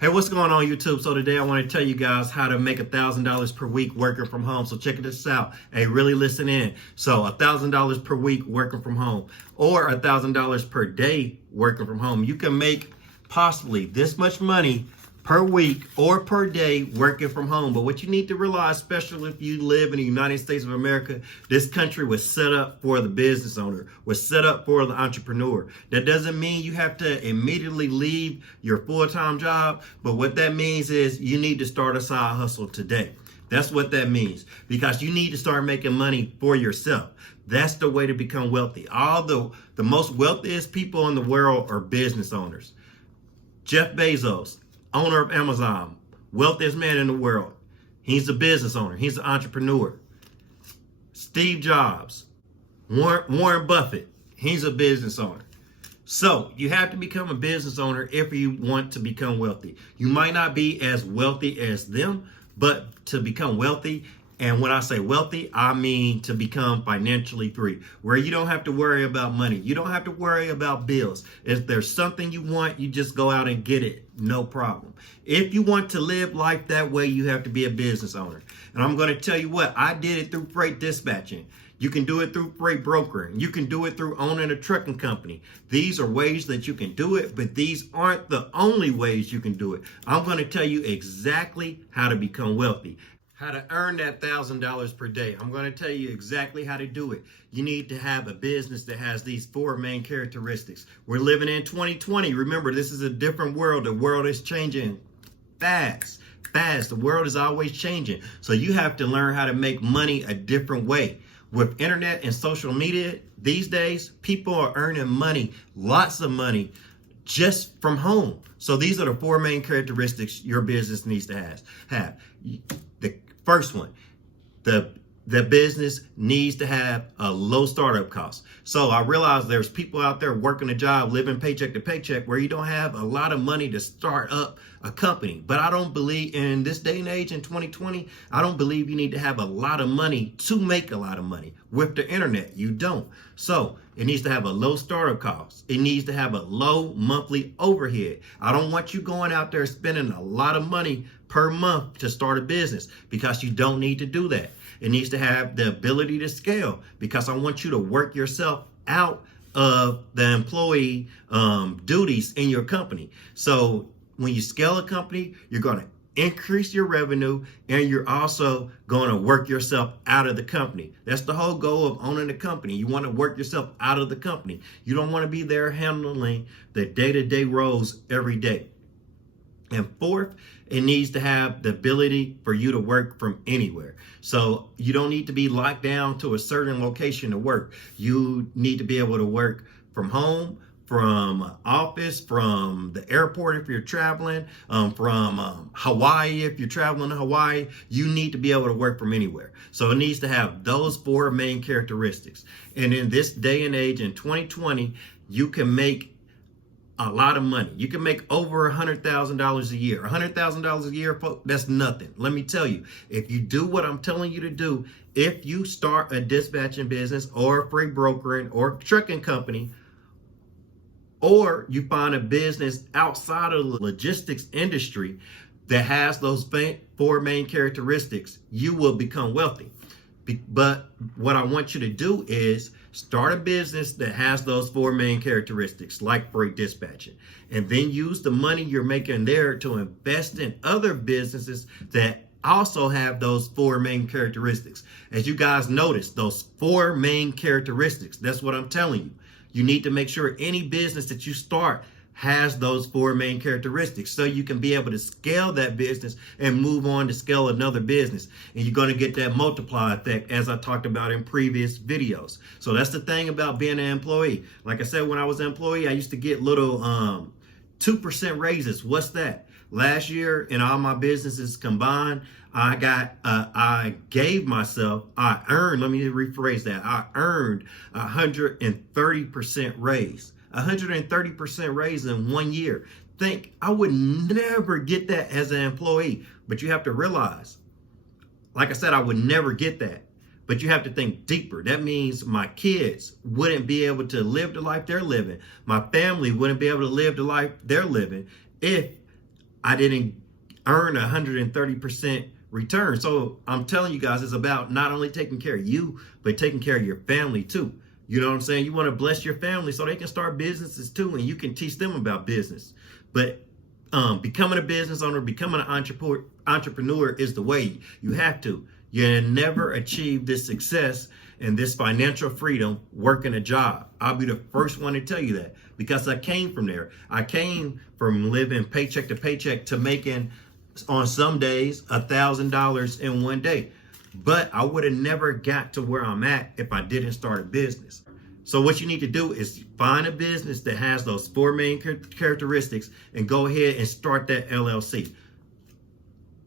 Hey, what's going on YouTube? So today I want to tell you guys how to make $1,000 per week working from home. So check this out. Hey, really listen in. So $1,000 per week working from home or $1,000 per day working from home. You can make possibly this much money per week or per day working from home. But what you need to realize, especially if you live in the United States of America, this country was set up for the business owner, was set up for the entrepreneur. That doesn't mean you have to immediately leave your full-time job, but what that means is you need to start a side hustle today. That's what that means, because you need to start making money for yourself. That's the way to become wealthy. All the most wealthiest people in the world are business owners. Jeff Bezos, owner of Amazon, wealthiest man in the world. He's a business owner. He's an entrepreneur. Steve Jobs, Warren Buffett, he's a business owner. So you have to become a business owner if you want to become wealthy. You might not be as wealthy as them, but to become wealthy, and when I say wealthy, I mean to become financially free, where you don't have to worry about money. You don't have to worry about bills. If there's something you want, you just go out and get it. No problem. If you want to live life that way, you have to be a business owner. And I'm going to tell you what, I did it through freight dispatching. You can do it through freight brokering. You can do it through owning a trucking company. These are ways that you can do it, but these aren't the only ways you can do it. I'm going to tell you exactly how to become wealthy, how to earn that $1,000 per day. I'm going to tell you exactly how to do it. You need to have a business that has these four main characteristics. We're living in 2020. Remember, this is a different world. The world is changing fast. The world is always changing. So you have to learn how to make money a different way. With internet and social media these days, people are earning money, lots of money, just from home. So these are the four main characteristics your business needs to have. The first one, the business needs to have a low startup cost. So I realize there's people out there working a job, living paycheck to paycheck, where you don't have a lot of money to start up a company. But I don't believe in this day and age in 2020, I don't believe you need to have a lot of money to make a lot of money. With the internet, you don't. So it needs to have a low startup cost. It needs to have a low monthly overhead. I don't want you going out there spending a lot of money per month to start a business, because you don't need to do that. It needs to have the ability to scale, because I want you to work yourself out of the employee duties in your company. So when you scale a company, you're going to increase your revenue, and you're also going to work yourself out of the company. That's the whole goal of owning a company. You want to work yourself out of the company. You don't want to be there handling the day-to-day roles every day. And fourth, it needs to have the ability for you to work from anywhere. So you don't need to be locked down to a certain location to work. You need to be able to work from home, from office, from the airport if you're traveling, from Hawaii if you're traveling to Hawaii. You need to be able to work from anywhere. So it needs to have those four main characteristics. And in this day and age, in 2020, you can make a lot of money. You can make over $100,000 a year. $100,000 a year, folks, that's nothing. Let me tell you, if you do what I'm telling you to do, if you start a dispatching business or a freight brokering or trucking company, or you find a business outside of the logistics industry that has those four main characteristics, you will become wealthy. But what I want you to do is start a business that has those four main characteristics, like freight dispatching, and then use the money you're making there to invest in other businesses that also have those four main characteristics. As you guys notice, those four main characteristics, that's what I'm telling you. You need to make sure any business that you start has those four main characteristics, so you can be able to scale that business and move on to scale another business. And you're going to get that multiply effect, as I talked about in previous videos. So that's the thing about being an employee. Like I said, when I was an employee, I used to get little 2% raises. What's that? Last year, in all my businesses combined, I earned, let me rephrase that. I earned 130% raise. 130% raise in 1 year. Think, I would never get that as an employee. But you have to realize, like I said, I would never get that. But you have to think deeper. That means my kids wouldn't be able to live the life they're living. My family wouldn't be able to live the life they're living if I didn't earn 130% return. So I'm telling you guys, it's about not only taking care of you, but taking care of your family too. You know what I'm saying? You want to bless your family so they can start businesses too, and you can teach them about business. But becoming a business owner, becoming an entrepreneur is the way. You have to. You never achieve this success and this financial freedom working a job. I'll be the first one to tell you that, because I came from there. I came from living paycheck to paycheck to making, on some days, $1,000 in one day. But I would have never got to where I'm at if I didn't start a business. So what you need to do is find a business that has those 4 main characteristics and go ahead and start that LLC.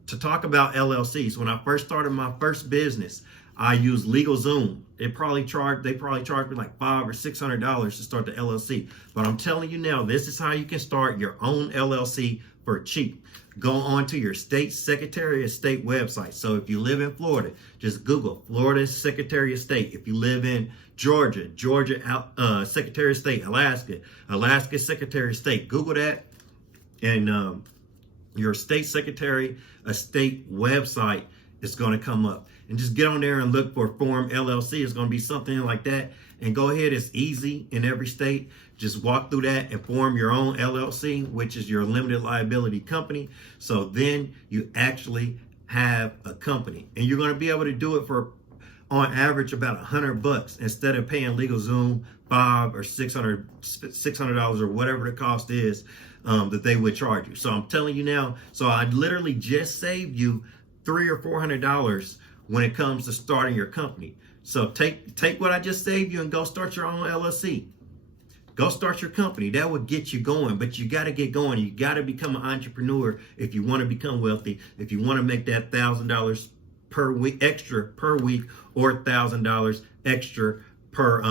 To talk about LLCs, when I first started my first business, I used LegalZoom. They probably charged me like $500 or $600 to start the LLC. But I'm telling you now, this is how you can start your own LLC for cheap. Go on to your state Secretary of State website. So if you live in Florida, just Google Florida Secretary of State. If you live in Georgia, Secretary of State. Alaska Secretary of State. Google that, and your state Secretary of State website is going to come up. And just get on there and look for Form LLC. It's going to be something like that. And go ahead. It's easy in every state. Just walk through that and form your own LLC, which is your limited liability company. So then you actually have a company, and you're going to be able to do it for, on average, about $100 instead of paying LegalZoom $500 or $600 or whatever the cost is that they would charge you. So I'm telling you now. So I literally just saved you $300 or $400 when it comes to starting your company. So take what I just saved you and go start your own LLC. Go start your company. That would get you going, but you got to get going. You got to become an entrepreneur if you want to become wealthy, if you want to make that $1,000 per week extra per week, or $1,000 extra per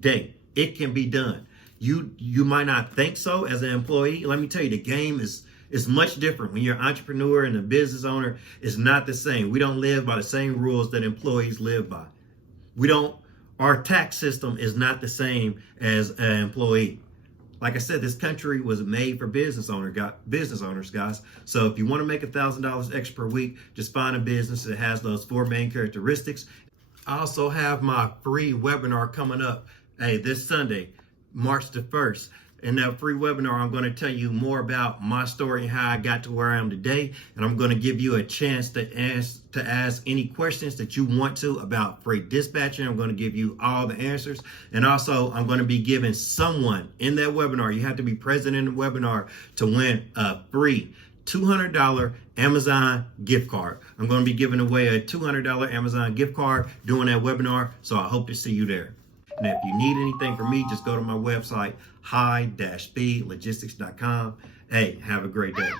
day. It can be done. You might not think so as an employee. Let me tell you, the game is much different. When you're an entrepreneur and a business owner, it's not the same. We don't live by the same rules that employees live by. Our tax system is not the same as an employee. Like I said, this country was made for business owners, guys. So if you want to make $1,000 extra per week, just find a business that has those 4 main characteristics. I also have my free webinar coming up, this Sunday, March the 1st. In that free webinar, I'm going to tell you more about my story and how I got to where I am today. And I'm going to give you a chance to ask any questions that you want to about freight dispatching. I'm going to give you all the answers. And also, I'm going to be giving someone in that webinar, you have to be present in the webinar to win a free $200 Amazon gift card. I'm going to be giving away a $200 Amazon gift card during that webinar. So I hope to see you there. And if you need anything from me, just go to my website, high-speedlogistics.com. Hey, have a great day.